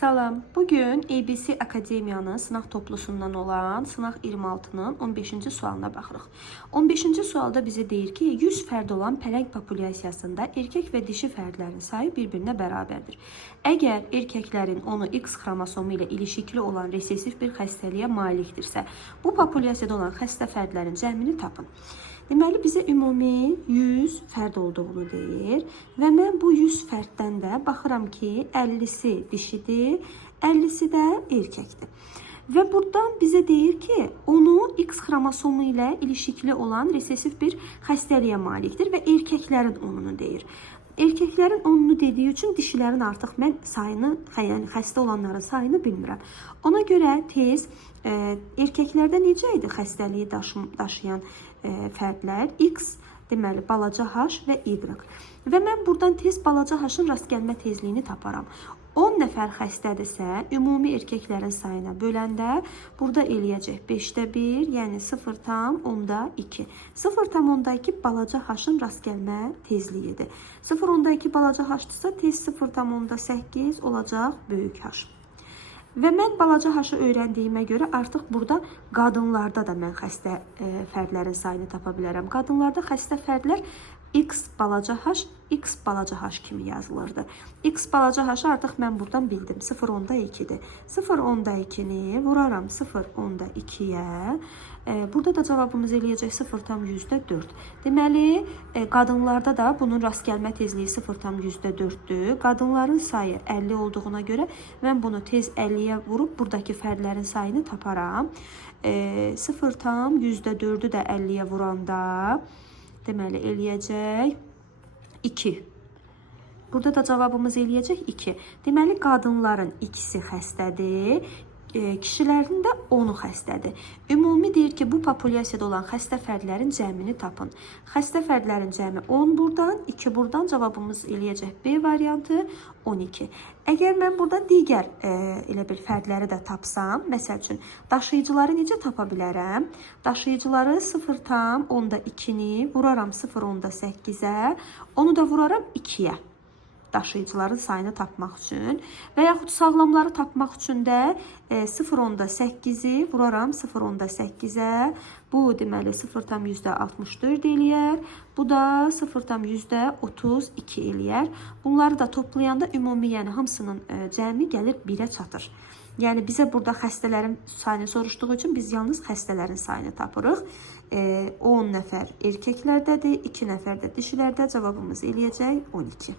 Salam. Bugün ABC Akademiyanın sınaq toplusundan olan sınaq 26-nın 15-ci sualına baxırıq. 15-ci sualda bizə deyir ki, 100 fərd olan pələng populyasiyasında erkək və dişi fərdlərin sayı bir-birinə bərabərdir. Əgər erkəklərin onu X xromosomu ilə ilişikli olan resessiv bir xəstəliyə malikdirsə, bu populyasiyada olan xəstə fərdlərin cəmini tapın. Deməli, bizə ümumi 100 fərd olduğunu deyir və mən bu 100 fərddən də baxıram ki, 50-si dişidir, 50-si də erkəkdir. Və buradan bizə deyir ki, onu X xromosomu ilə ilişikli olan resessiv bir xəstəliyə malikdir və erkəklərin onunu deyir. Erkəklərin onunu dediyi üçün dişilərin artıq mən sayını, yəni xəstə olanların sayını bilmirəm. Ona görə tez erkəklərdə necə idi xəstəliyi daşıyan fərdlər? X, deməli balaca H və Y. Və mən buradan tez balaca H-ın rast gəlmə tezliyini taparam. 10 nəfər xəstədirsə, ümumi erkəklərin sayına böləndə burada eləyəcək 5-də 1, yəni 0,2. 0,2 balaca H-ın rast gəlmə tezliyidir. 0,2 balaca H-dırsa, tez 0,8 olacaq böyük H. Və mən balaca H-ı öyrəndiyimə görə artıq burada qadınlarda da mən xəstə fərdlərin sayını tapa bilərəm. Qadınlarda xəstə fərdlər X balaca H, X balaca H kimi yazılırdı. X balaca H-ı artıq mən buradan bildim. 0,2-dir. 0,2-ni vuraram 0,2-yə. Burada da cavabımız eləyəcək 0,4. Deməli, qadınlarda da bunun rast gəlmə tezliyi 0,4-dür. Qadınların sayı 50 olduğuna görə mən bunu tez 50-yə vurub buradakı fərdlərin sayını taparam. 0,4-ü də 50-yə vuranda deməli eləyəcək 2. Burada da cavabımız eləyəcək 2. Deməli, qadınların ikisi xəstədir. Kişilərin də 10-u xəstədir. Ümumi deyir ki, bu populyasiyada olan xəstə fərdlərin cəmini tapın. Xəstə fərdlərin cəmi 10 buradan, 2 buradan, cavabımız eləyəcək B variantı 12. Əgər mən buradan digər elə bir fərdləri də tapsam, məsəl üçün daşıyıcıları necə tapa bilərəm? Daşıyıcıları 0,2-ni vuraram 0,8-ə, onu da vuraram 2-yə. Daşıyıcıların sayını tapmaq üçün və yaxud sağlamları tapmaq üçün də 0,8-i vuraram 0,8-ə. Bu deməli 0,64 eləyər. Bu da 0,32 eləyər. Bunları da toplayanda ümumi, yəni hamısının cəmi gəlir 1-ə çatır. Yəni bizə burada xəstələrin sayını soruşduğu üçün biz yalnız xəstələrin sayını tapırıq. 10 nəfər erkəklərdədir, 2 nəfər də dişilərdə. Cavabımız eləyəcək 12.